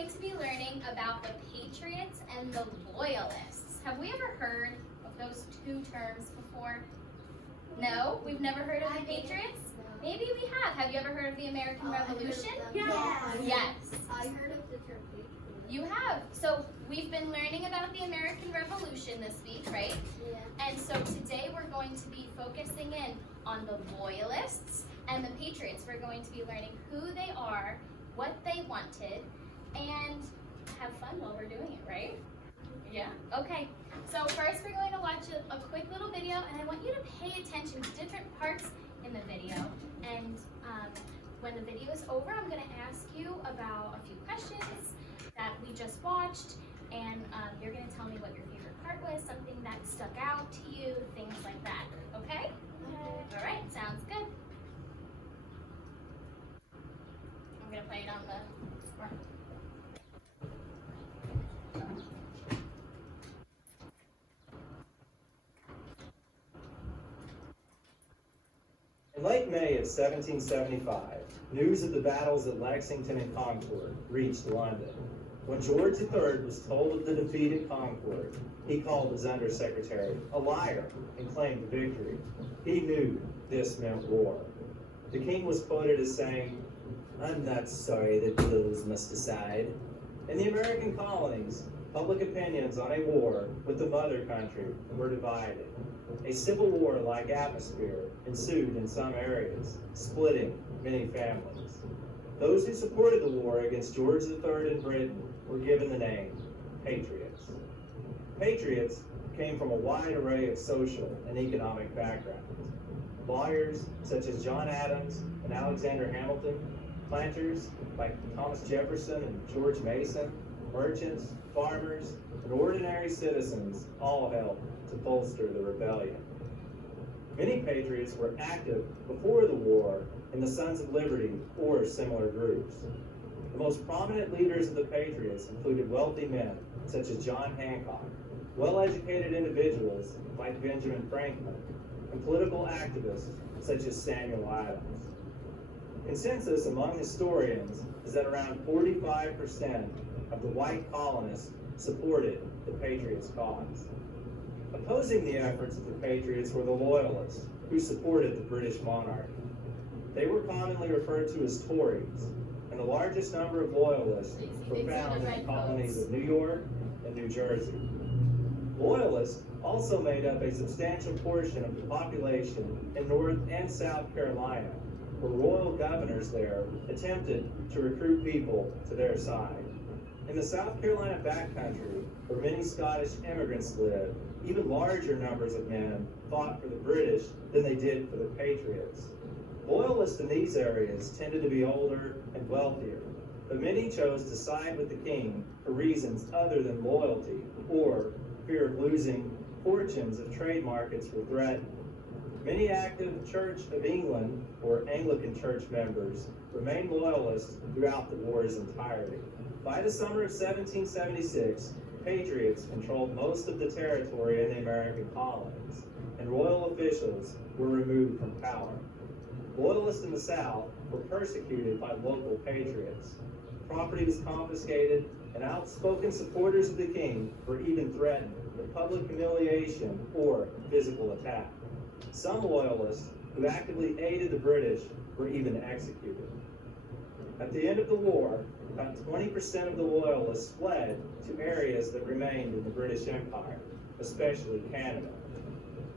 going to be learning about the Patriots and the Loyalists. Have we ever heard of those two terms before? No? We've never heard of the Patriots? Maybe we have. Have you ever heard of the American Revolution? Yes. I heard of the term Patriot. You have. So we've been learning about the American Revolution this week, right? Yeah. And so today we're going to be focusing in on the Loyalists and the Patriots. We're going to be learning who they are, what they wanted, and have fun while we're doing it, right? Yeah? Okay. So first we're going to watch a quick little video, and I want you to pay attention to different parts in the video. And when the video is over, I'm going to ask you about a few questions that we just watched, and you're going to tell me what your favorite part was, something that stuck out to you, things like that. Okay? All right, sounds good. I'm going to play it on the front. In late May of 1775, news of the battles at Lexington and Concord reached London. When George III was told of the defeat at Concord, he called his undersecretary a liar and claimed the victory. He knew this meant war. The king was quoted as saying, "I'm not sorry that blows must decide." In the American colonies, public opinions on a war with the mother country were divided. A civil war-like atmosphere ensued in some areas, splitting many families. Those who supported the war against George III in Britain were given the name Patriots. Patriots came from a wide array of social and economic backgrounds. Lawyers such as John Adams and Alexander Hamilton, planters like Thomas Jefferson and George Mason, merchants, farmers, and ordinary citizens all helped to bolster the rebellion. Many Patriots were active before the war in the Sons of Liberty or similar groups. The most prominent leaders of the Patriots included wealthy men such as John Hancock, well-educated individuals like Benjamin Franklin, and political activists such as Samuel Adams. Consensus among historians is that around 45% of the white colonists supported the Patriots' cause. Opposing the efforts of the Patriots were the Loyalists, who supported the British monarchy. They were commonly referred to as Tories, and the largest number of Loyalists were found in the colonies of New York and New Jersey. Loyalists also made up a substantial portion of the population in North and South Carolina, where royal governors there attempted to recruit people to their side. In the South Carolina backcountry, where many Scottish immigrants lived, even larger numbers of men fought for the British than they did for the Patriots. Loyalists in these areas tended to be older and wealthier, but many chose to side with the king for reasons other than loyalty or fear of losing fortunes if trade markets were threatened. Many active Church of England or Anglican church members remained loyalists throughout the war's entirety. By the summer of 1776, Patriots controlled most of the territory in the American colonies, and royal officials were removed from power. Loyalists in the South were persecuted by local Patriots. Property was confiscated, and outspoken supporters of the king were even threatened with public humiliation or physical attack. Some Loyalists who actively aided the British were even executed. At the end of the war, about 20% of the Loyalists fled to areas that remained in the British Empire, especially Canada.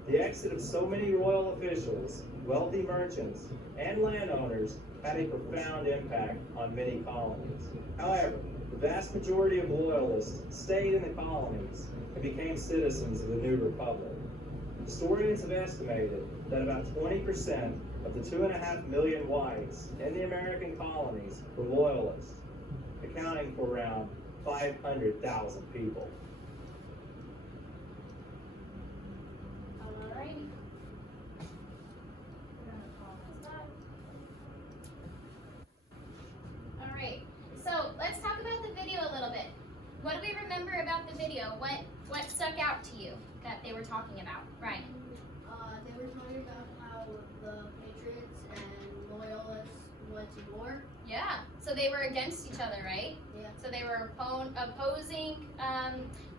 The exit of so many royal officials, wealthy merchants, and landowners had a profound impact on many colonies. However, the vast majority of Loyalists stayed in the colonies and became citizens of the new republic. Historians have estimated that about 20% of the 2.5 million whites in the American colonies were Loyalists, accounting for around 500,000 people. Alrighty. Alright, so let's talk about the video a little bit. What do we remember about the video? What stuck out to you that they were talking about? Ryan? They were talking about how the Patriots and Loyalists went to war. Yeah, so they were against each other, right? Yeah. So they were opposing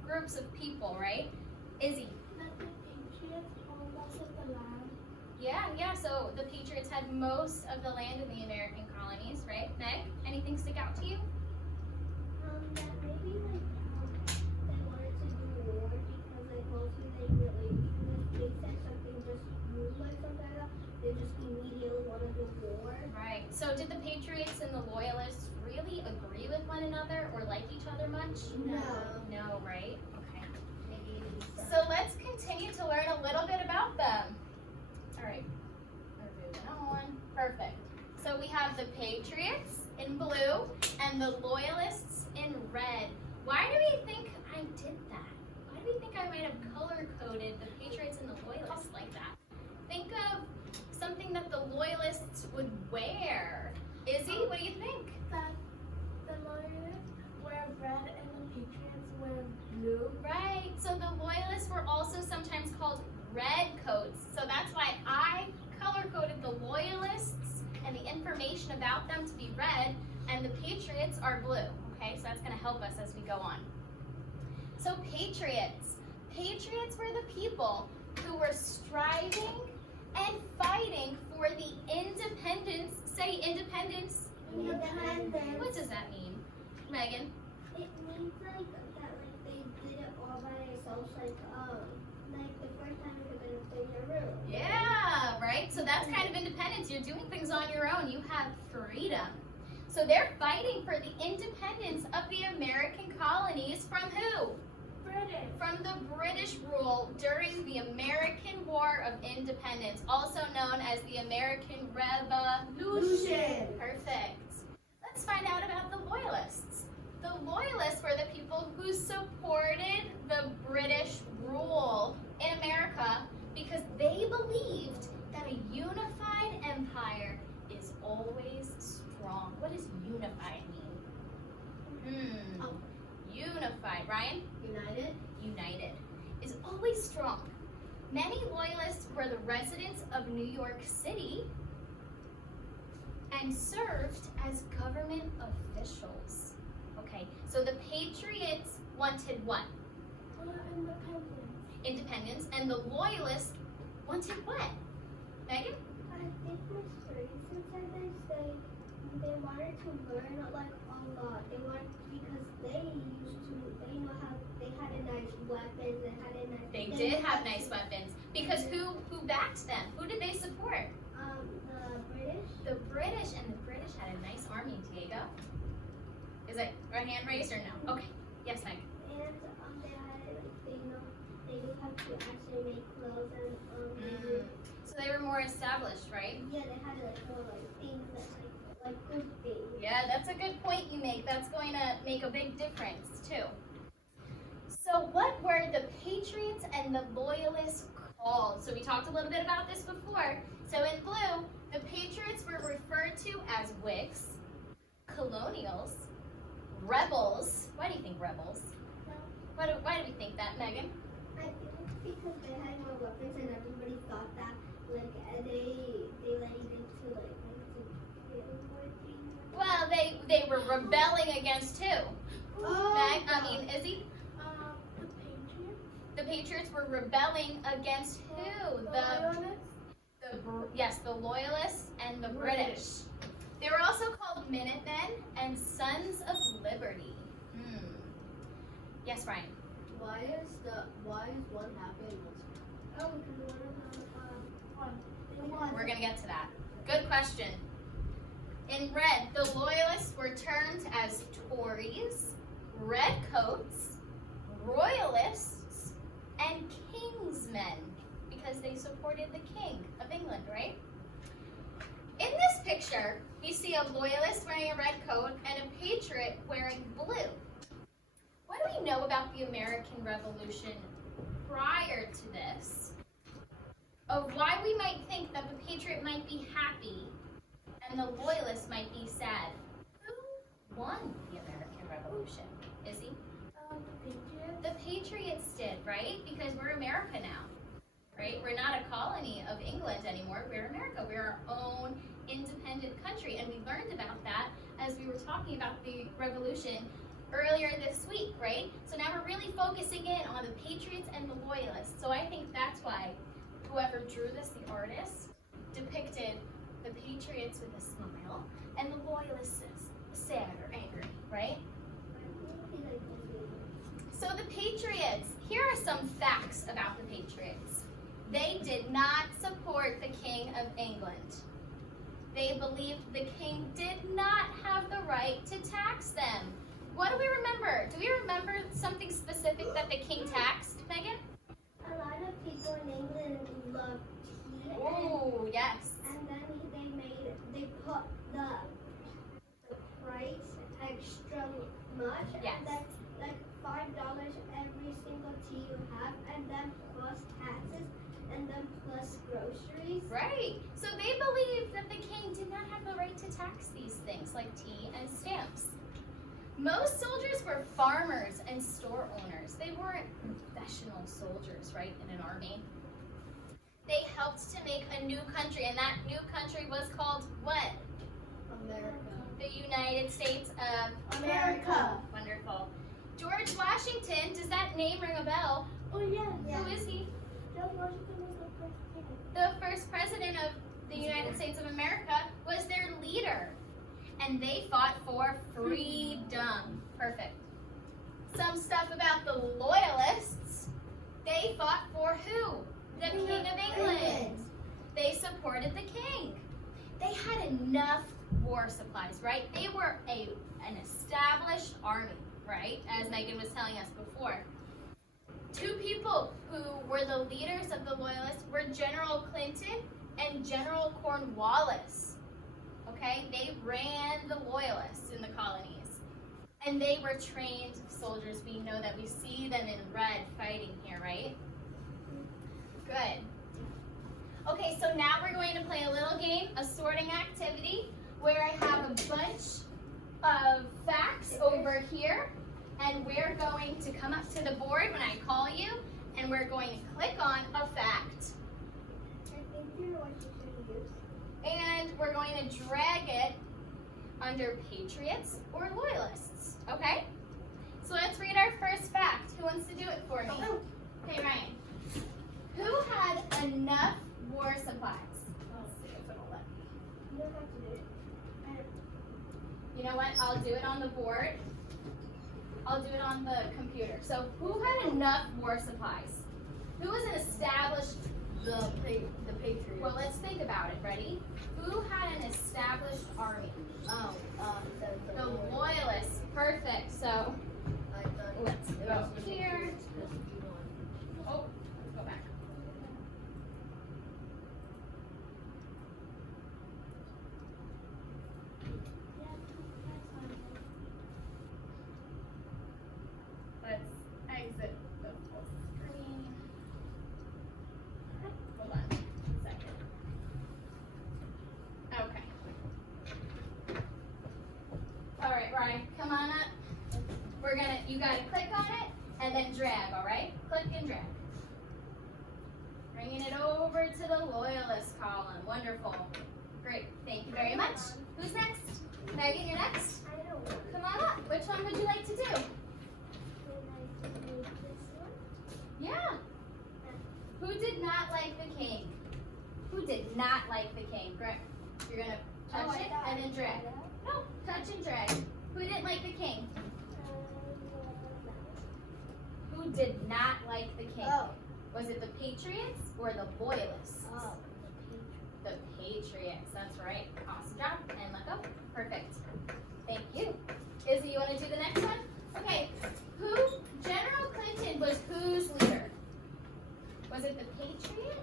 groups of people, right? Izzy. That the Patriots own most of the land. Yeah, so the Patriots had most of the land in the American colonies, right? Meg, anything stick out to you? That maybe they wanted to do war because mostly they said something just moved like something like that. They just immediately want to do war. Right. So did the Patriots and the Loyalists really agree with one another or like each other much? No. No, right? Okay. Maybe So let's continue to learn a little bit about them. All right. We're moving on. Perfect. So we have the Patriots in blue and the Loyalists in red. Why do we think I did that? Why do we think I might have color-coded the Patriots and the Loyalists like that? Think of something that the Loyalists would wear. Izzy, what do you think? that the Loyalists wear red and the Patriots wear blue. Right. So the Loyalists were also sometimes called redcoats. So that's why I color-coded the Loyalists and the information about them to be red, and the Patriots are blue. Okay, so that's going to help us as we go on. So Patriots. Patriots were the people who were striving and fighting for the independence. Say independence. Independence. What does that mean, Megan? It means like that, like they did it all by themselves, like the first time they could clean their room. Yeah, right? So that's kind of independence. You're doing things on your own. You have freedom. So they're fighting for the independence of the American colonies from who? British. From the British rule during the American War of Independence, also known as the American Revolution. Perfect. Let's find out about the Loyalists. The Loyalists were the people who supported the British rule in America because they believed that a unified empire is always strong. What does unified mean? Unified. Ryan? United is always strong. Many Loyalists were the residents of New York City and served as government officials. Okay, so the Patriots wanted what? Independence. And the Loyalists wanted what? Megan? I think Miss Ferguson said they wanted to learn like a lot. They wanted because they know how they had a nice weapons. They did have nice weapons. Because who backed them? Who did they support? The British. The British, and the British had a nice army, Diego. Is it a hand raised or no? Okay. Yes, Meg. And they do have to actually make clothes and So they were more established, right? yeah, they had like more like things that like good things. Yeah, that's a good point you make. That's going to make a big difference too. So what were the Patriots and the Loyalists called? So we talked a little bit about this before. So in blue, the Patriots were referred to as Whigs, Colonials, Rebels. Why do you think rebels? Why do we think that, Megan? I think because they had more weapons and everybody thought that like they let it into like to kill more things. Well, they were rebelling against who? Izzy? The Patriots. The Patriots were rebelling against who? The Loyalists and the British. They were also called Minutemen and Sons of Liberty. Yes, Ryan. Why is one happy? Oh, because one. We're gonna get to that. Good question. In red, the Loyalists were termed as Tories, Redcoats, Royalists, and Kingsmen because they supported the King of England, right? In this picture, we see a Loyalist wearing a red coat and a Patriot wearing blue. What do we know about the American Revolution prior to this? Of why we might think that the Patriot might be happy and the Loyalist might be sad. Who won the American Revolution? Izzy? The Patriots. The Patriots did, right? Because we're America now, right? We're not a colony of England anymore. We're America. We're our own independent country. And we learned about that as we were talking about the revolution earlier this week, right? So now we're really focusing in on the Patriots and the Loyalists. So I think that's why whoever drew this, the artist, depicted the Patriots with a smile and the Loyalists sad or angry, right? So the Patriots, here are some facts about the Patriots. They did not support the King of England. They believed the king did not have the right to tax them. What do we remember? Do we remember something specific that the king taxed, Megan? A lot of people in England love tea. Oh, yes. And then they put the price extra much. Yes. And then like $5 every single tea you have, and then plus taxes, and then plus groceries. Right. So they believed that the king did not have the right to tax these things like tea and stamps. Most soldiers were farmers and store owners. They weren't professional soldiers, right, in an army. They helped to make a new country, and that new country was called what? America. The United States of America. Wonderful. George Washington, does that name ring a bell? Oh yeah. Who is he? George Washington was the first king. The first president of the United States of America was their leader. And they fought for freedom. Perfect. Some stuff about the Loyalists. They fought for who? The King of England. They supported the king. They had enough war supplies, right? They were an established army, right? As Megan was telling us before. Two people who were the leaders of the Loyalists were General Clinton and General Cornwallis. Okay, they ran the Loyalists in the colonies. And they were trained soldiers. We know that we see them in red fighting here, right? Good. Okay, so now we're going to play a little game, a sorting activity, where I have a bunch of facts over here. And we're going to come up to the board when I call you, and we're going to click on a fact. I think you're what you should use. And we're going to drag it under Patriots or Loyalists, okay? So let's read our first fact. Who wants to do it for me? Okay, Ryan. Who had enough war supplies? Let's see if it'll let me. You don't have to do it. You know what? I'll do it on the board. I'll do it on the computer. So who had enough war supplies? Who was an established... The Patriots. Well, let's think about it. Ready? Who had an established army? The Loyalists. Perfect. So let's go here. Oh, let's go back. Let's exit the full screen. Hold on a second. Okay. All right, Ryan, come on up. You gotta click on it and then drag, all right? Click and drag. Bringing it over to the Loyalist column. Wonderful. Great, thank you very much. Who's next? Megan, you're next? I don't know. Come on up. Which one would you like to do? Would I do this one? Yeah. Who did not like the king? Who did not like the king? You're gonna touch it and then drag. No, touch and drag. Who didn't like the king? Who did not like the king? Oh. Was it the Patriots or the Loyalists? Oh. The Patriots. That's right. Awesome job. And let go. Perfect. Thank you. Izzy, you want to do the next one? Okay. General Clinton was whose leader? Was it the Patriots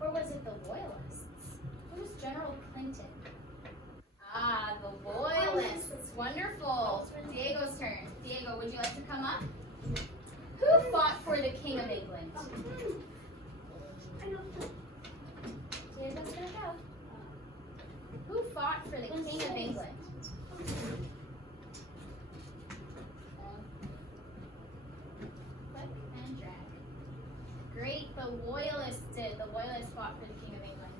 or was it the Loyalists? Who's General Clinton? Ah, the Loyalists. Wonderful. Diego's turn. Diego, would you like to come up? Who fought for the King of England? I know. Diego's gonna go. Who fought for the King of England? Click and drag. Great, the Loyalists did. The Loyalists fought for the King of England.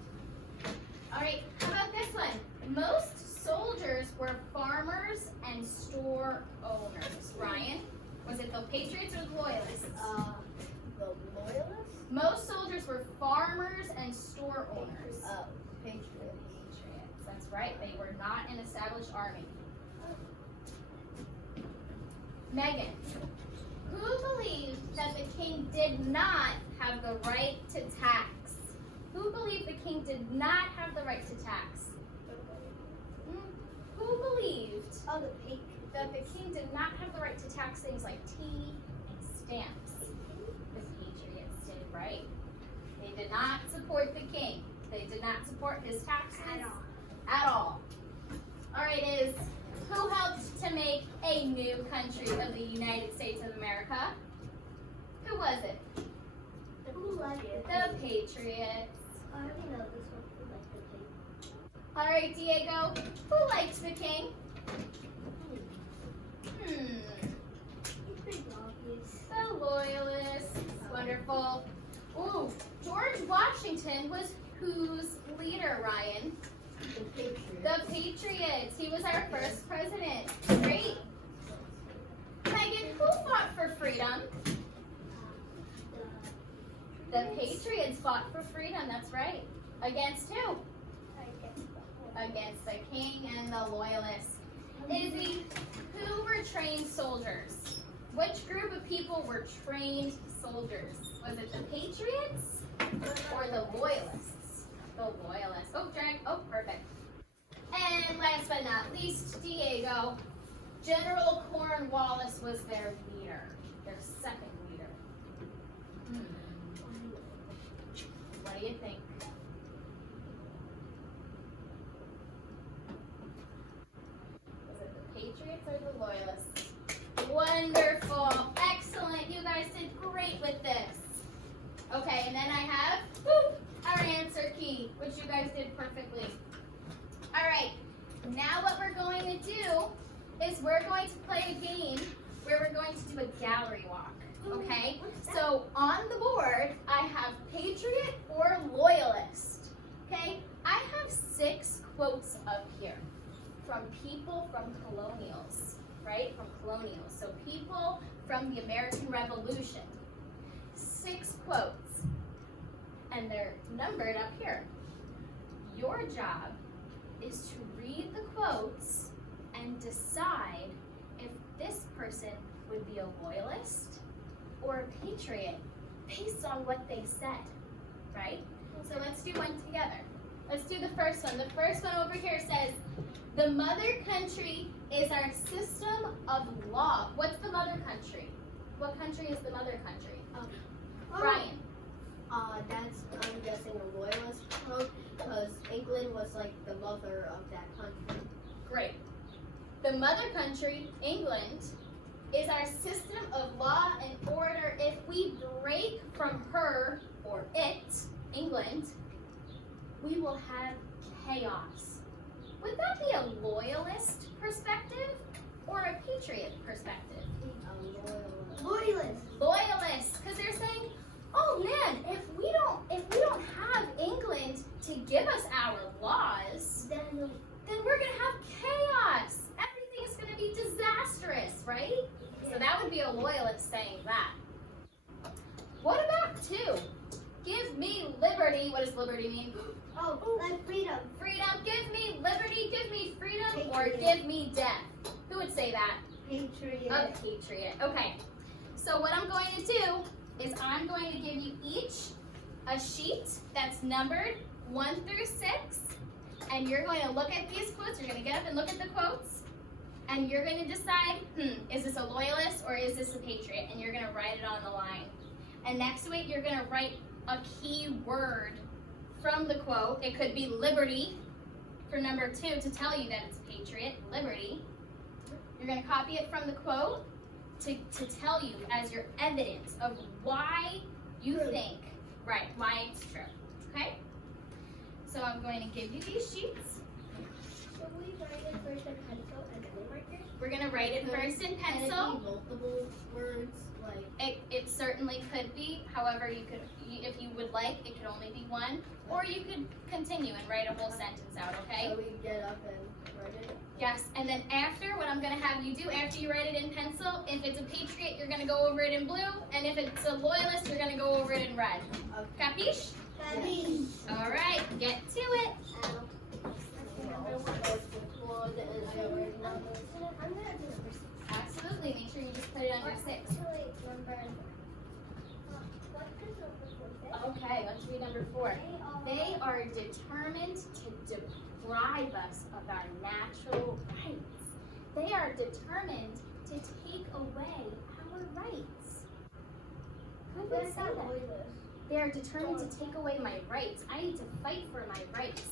All right, how about this one? Most soldiers were farmers and store owners. Ryan, was it the Patriots or the Loyalists? The Loyalists? Most soldiers were farmers and store owners. Patriots. Patriots, that's right. They were not an established army. Megan, who believed that the king did not have the right to tax? Who believed the king did not have the right to tax? Who believed Oh, the Patriots. that the king did not have the right to tax things like tea and stamps? The Patriots did, right? They did not support the king. They did not support his taxes at all. All right, is who helped to make a new country of the United States of America? Who was it? Who liked it? The Patriots. I already know this one. Who liked the Patriots? All right, Diego, who liked the king? It's pretty obvious. The Loyalists. Wonderful. Ooh, George Washington was whose leader, Ryan? The Patriots. The Patriots. He was our first president. Great. Megan, who fought for freedom? The Patriots fought for freedom, that's right. Against who? Against the king and the Loyalists. Izzy, who were trained soldiers? Which group of people were trained soldiers? Was it the Patriots or the Loyalists? The Loyalists. Oh, perfect. And last but not least, Diego. General Cornwallis was their leader, their second leader. What do you think? Was it the Patriots or the Loyalists? Wonderful. Excellent. You guys did great with this. Okay, and then I have our answer key, which you guys did perfectly. All right, now what we're going to do is we're going to play a game where we're going to do a gallery walk, okay? So on the board, I have Patriot or Loyalist, okay? I have 6 quotes up here from people from colonials, right? From colonials, so people from the American Revolution. 6 quotes, and they're numbered up here. Your job is to read the quotes and decide if this person would be a Loyalist or a Patriot based on what they said, right? So let's do one together. Let's do the first one. The first one over here says, the mother country is our system of law. What's the mother country? What country is the mother country? Brian. That's, I'm guessing, a Loyalist quote, because England was like the mother of that country. Great. The mother country, England, is our system of law and order. If we break from her or it, England, we will have chaos. Would that be a Loyalist perspective or a Patriot perspective? Loyalist. Loyalist, because they're saying, oh man, if we don't have England to give us our laws, then we're gonna have chaos. Everything is gonna be disastrous, right? So that would be a Loyalist saying that. What about 2? Give me liberty. What does liberty mean? Oh, like freedom. Freedom. Give me liberty. Give me freedom. Or Patriot. give me death. Who would say that? Patriot. A Patriot. Okay. So what I'm going to do is I'm going to give you each a sheet that's numbered 1 through 6, and you're going to look at these quotes. You're going to get up and look at the quotes, and you're going to decide, is this a Loyalist or is this a Patriot? And you're going to write it on the line. And next to it, you're going to write a key word from the quote. It could be liberty for number 2 to tell you that it's Patriot, liberty. You're going to copy it from the quote to tell you as your evidence of why you think, right, why it's true, okay? So I'm going to give you these sheets. Should we write it first in pencil and then marker? We're going to write it first in Can it be pencil. multiple words? Like, It certainly could be. However, you could, if you would like, it could only be 1, or you could continue and write a whole sentence out, okay? so we get up and write it? Yes, and then after, what I'm gonna have you do after you write it in pencil, if it's a Patriot, you're gonna go over it in blue, and if it's a Loyalist, you're gonna go over it in red. Capiche? Daddy. All right, get to it. I'm gonna do number 6. Absolutely, make sure you just put it under 6. Actually, number. What is number 4? Okay, let's read number 4. They are determined to deprive us of our natural rights. They are determined to take away our rights. Who would say that? They are determined to take away my rights. I need to fight for my rights.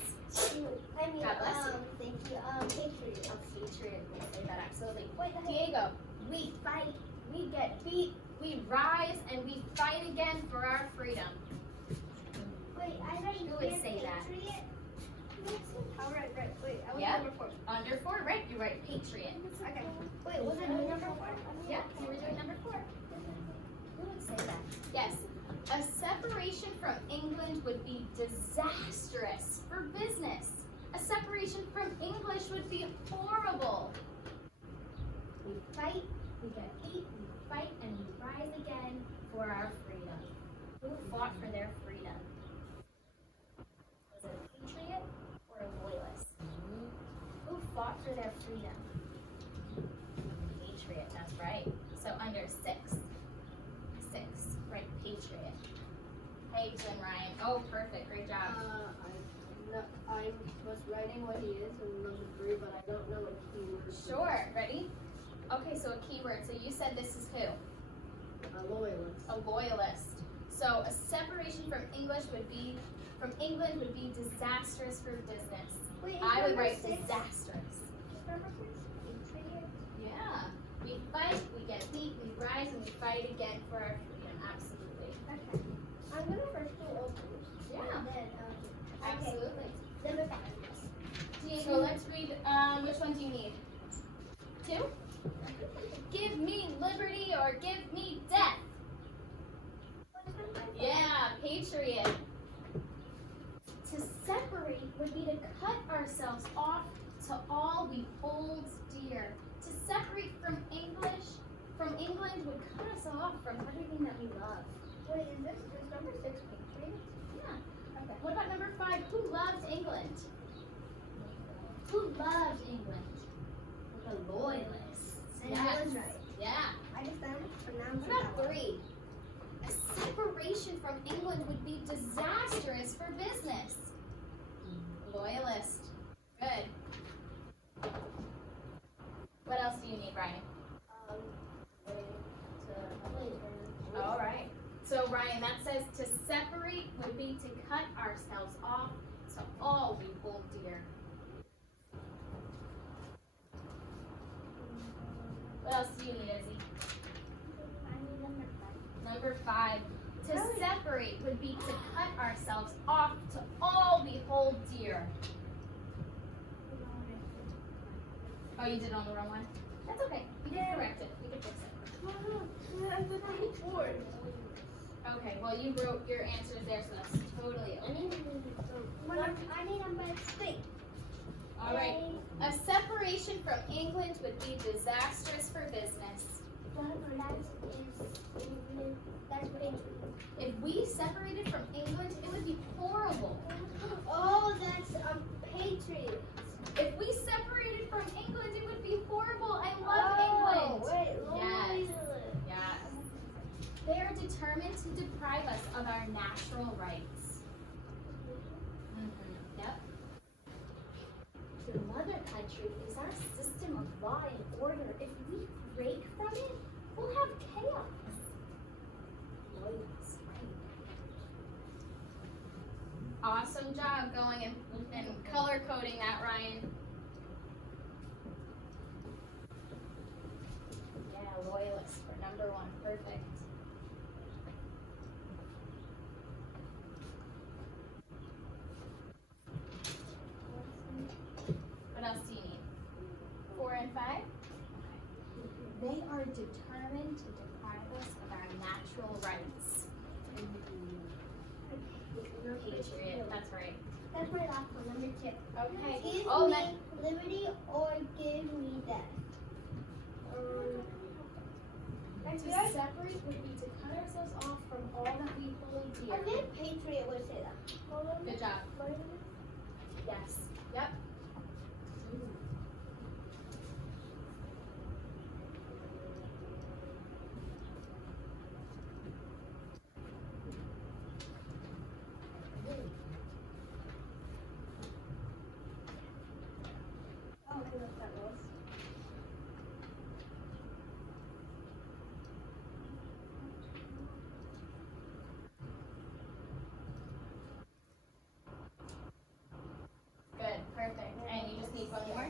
I mean, God bless you. thank you. Patriot. A Patriot would say that, absolutely. Wait, Diego, we fight, we get beat, we rise, and we fight again for our freedom. Wait, I read Who would say that? Patriot. All right. Wait, I was Yep. number 4. Under 4, right? You write Patriot. Okay. Wait, was it number 4? Yeah, you were doing number 4. Who would say that? Yes. A separation from England would be disastrous for business. A separation from English would be horrible. We fight, we get beat, we fight, and we rise again for our freedom. Who fought for their freedom? Was it a Patriot or a Loyalist? Who fought for their freedom? Patriot, that's right. So under 6. 6, right, Patriot. Hey, Jim Ryan. Oh, perfect, great job. I was writing what he is in number 3, but I don't know what keyword. Sure, ready? Okay, so a keyword. So you said this is who? A loyalist. A Loyalist. So a separation from England would be disastrous for business. Wait, is I would number write 6? disastrous. Is number 6 Patriot? Yeah. We fight, we get beat, we rise, and we fight again for our freedom. Absolutely. Okay. I'm gonna first do open. Yeah. And then, Absolutely. Number 5. Diego, let's read. Which one do you need? 2? Give me liberty or give me death. Yeah, Patriot. To separate would be to cut ourselves off to all we hold dear. To separate from England would cut us off from everything that we love. Wait, is number 6 Patriot? Yeah. Okay. What about number 5? Who loved England? Who loved England? The Loyalists. And Yes. I was right. Yeah. I just pronounced What about 3? A separation from England would be disastrous for business. Loyalist. Good. What else do you need, Ryan? All right. So Ryan, that says to separate would be to cut ourselves off to all we hold dear. What else do you need, Izzy? Number 5. To separate would be to cut ourselves off to all we hold dear. Oh, you did it on the wrong one? That's okay. We can correct it. We can fix it. Okay, well you wrote your answers there, so that's totally okay. I need number 3. All right. A separation from England would be disastrous for business. That's Patriot. If we separated from England, it would be horrible. Oh, that's Patriot. If we separated from England, it would be horrible. I love England. Wait, Yes. Loyalist. Yes. They are determined to deprive us of our natural rights. Yep. The mother country is our system of law and order. If we break from it, we'll have chaos. Loyalist, right? Awesome job going and color coding that, Ryan. Yeah, Loyalist for number 1. Perfect. What else do you need? 4 and 5? Okay. They are determined to deprive us of our natural rights. Patriot, that's right. That's my last one, number 2. Okay. Give Oh, me that. liberty or give me death. To separate would be to cut ourselves off from all that we hold I dear. think Patriot would say that. Good job. Yes. Yep. Oh, I know what that was. Good. Perfect. And you just need one more.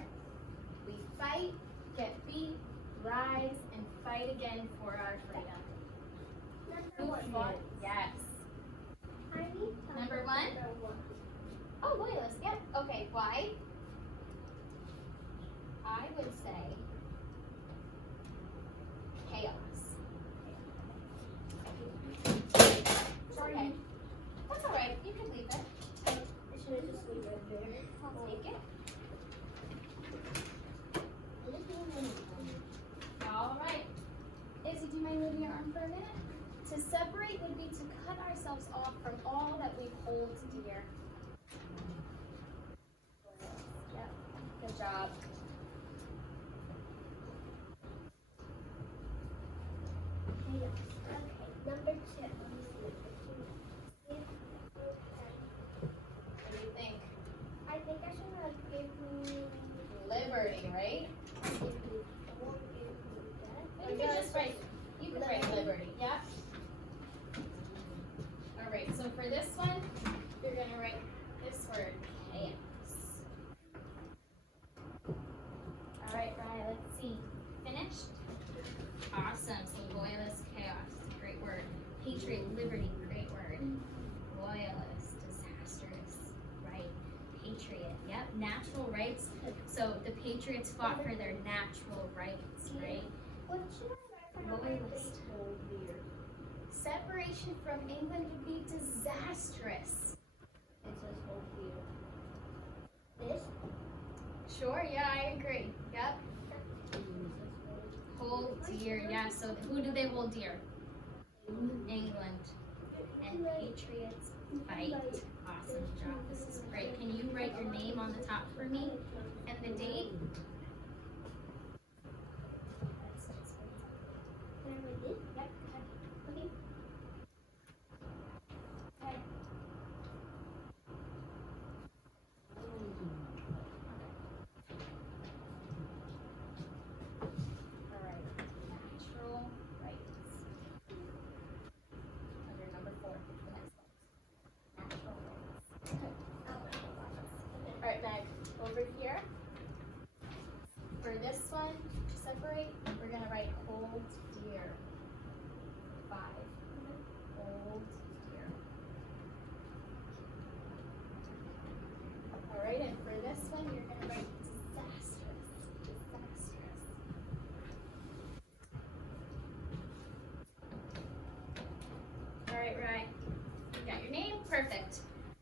We fight, get beat, rise, and fight again for our freedom. Who fought? Yes. I need Number 1? Oh, loyalist. Yep. Okay. Why? I would say chaos. Sorry. Okay. That's all right. You can leave it. I should have just leave it there. I'll take it. All right. Izzy, do you mind moving your arm for a minute? To separate would be to cut ourselves off from all that we hold dear. Yep. Good job. Okay, number 2. What do you think? I think I should have give me Liberty, right? give me or give me death. You can just write. You can write liberty. Yep. All right. So for this one, you're gonna write this word chaos. All right, Ryan. Let's see. Finished. Awesome. So loyalist, chaos, great word. Patriot, liberty, great word. Loyalist, disastrous, right? Patriot, yep. Natural rights. So the Patriots fought for their natural rights, right? What should I write for Loyalist. hold here? Separation from England would be disastrous. It says hold here. This? Sure, yeah, I agree. Yep. Hold dear, yeah. So who do they hold dear? England. And Patriots fight. Awesome job. This is great. Can you write your name on the top for me and the date? Can I write this? Yep. Go ahead. Okay. Go ahead. All right. Natural rights. Under number 4, the next one. Natural rights. All right, Meg, over here. For this one, to separate, we're gonna write hold dear. 5. Hold dear. All right, and for this one, you're gonna write disastrous. Disastrous. All right, Ryan. You got your name? Perfect.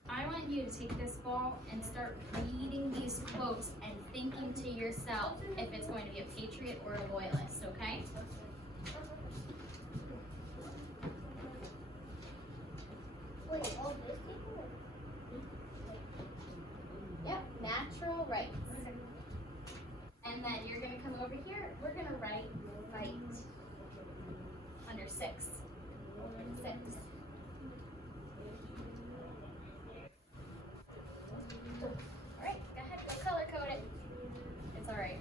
I want you to take this ball and start reading these quotes and thinking to yourself if it's going to be a patriot or a loyalist, okay? Wait, all this people? Yep, natural rights. And then you're gonna come over here, we're gonna write fight. Under 6. 6. Alright, go ahead, go color code it. It's alright.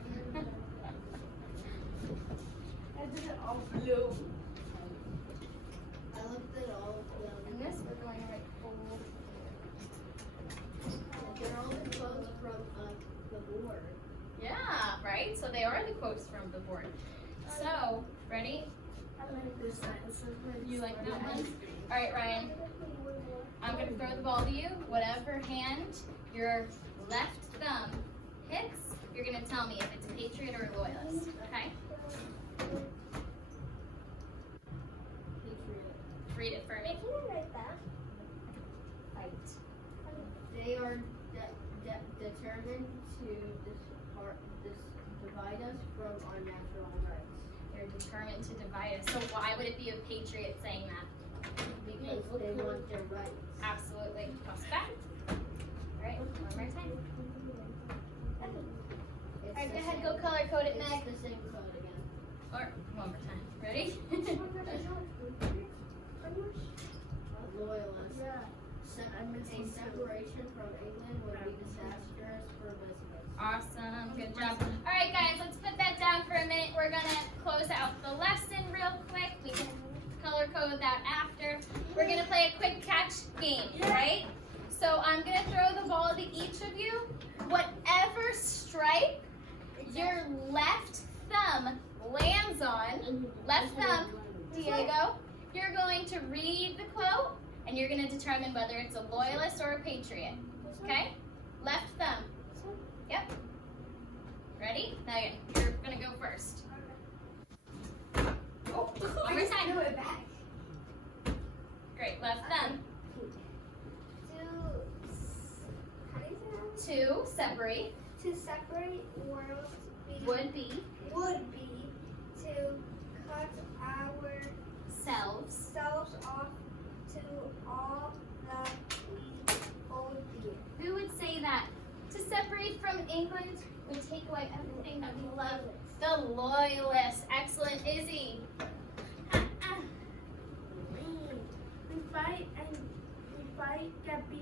I did it all blue. I looked at all blue. And this, we're going to write hold. They're all the quotes from the board. Yeah, right? So they are the quotes from the board. So, ready? I like this sentence. You like that one? Alright, Ryan. I'm going to throw the ball to you. Whatever hand your left thumb hits, you're going to tell me if it's a patriot or a loyalist. Okay? Patriot. Read it for me. Can I write that? Fight. They are determined to divide us from our natural rights. They're determined to divide us. So why would it be a patriot saying that? Because they want their rights. Absolutely. Toss it back. All right, one more time. All right, go ahead, go color code it, Meg. It's the same code again. Or one more time. Ready? Loyalist. A separation from England would be disastrous for business. Awesome, good job. All right, guys, let's put that down for a minute. We're gonna close out the lesson real quick. We can color code that after. We're gonna play a quick catch game, right? So I'm gonna throw the ball to each of you. Whatever stripe your left thumb lands on, left thumb, Diego, you're going to read the quote and you're gonna determine whether it's a loyalist or a patriot, okay? Left thumb. Yep. Ready? Now you're gonna go first. Oh, one more time. Do it back. Great, left thumb. To separate To separate worlds would be would be to cut selves. ourselves off to all that we hold dear. Who would say that? To separate from England would take away everything that we love. The loyalist. Excellent, Izzy. We fight that be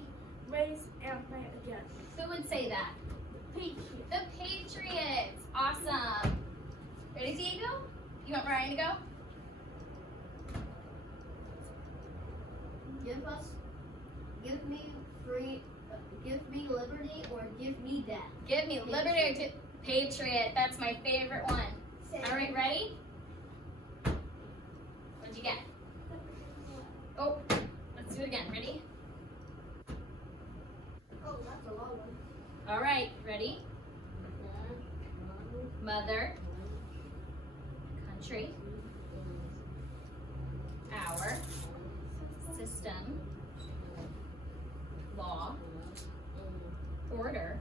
raised and fight again. Who would say that? Patriot. The Patriots. Awesome. Ready, Diego? You want Ryan to go? Give me liberty or give me death. Give me liberty or Patriot. That's my favorite one. All right, ready? What'd you get? Oh, let's do it again. Ready? Oh, that's a long one. All right, ready? Mother, country, our, system, law, order,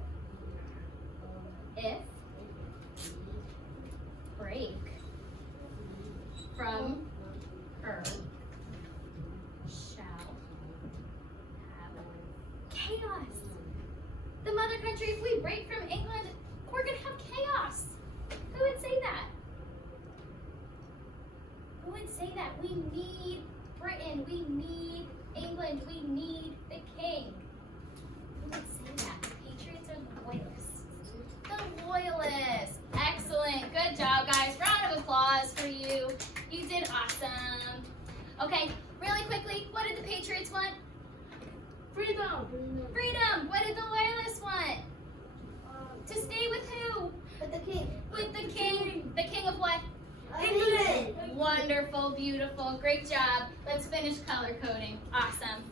if, break, from, her, shall, have, chaos. The mother country, if we break from England, we're gonna have chaos. Who would say that? Who would say that? We need Britain, we need England, we need the king. Who would say that? The Patriots or the Loyalists? The Loyalists. Excellent. Good job, guys. Round of applause for you. You did awesome. Okay, really quickly, what did the Patriots want? Freedom. Freedom. What did the Loyalists want? To stay with who? But the king. With the king. The king of what? England. Wonderful, beautiful, great job. Let's finish color coding. Awesome.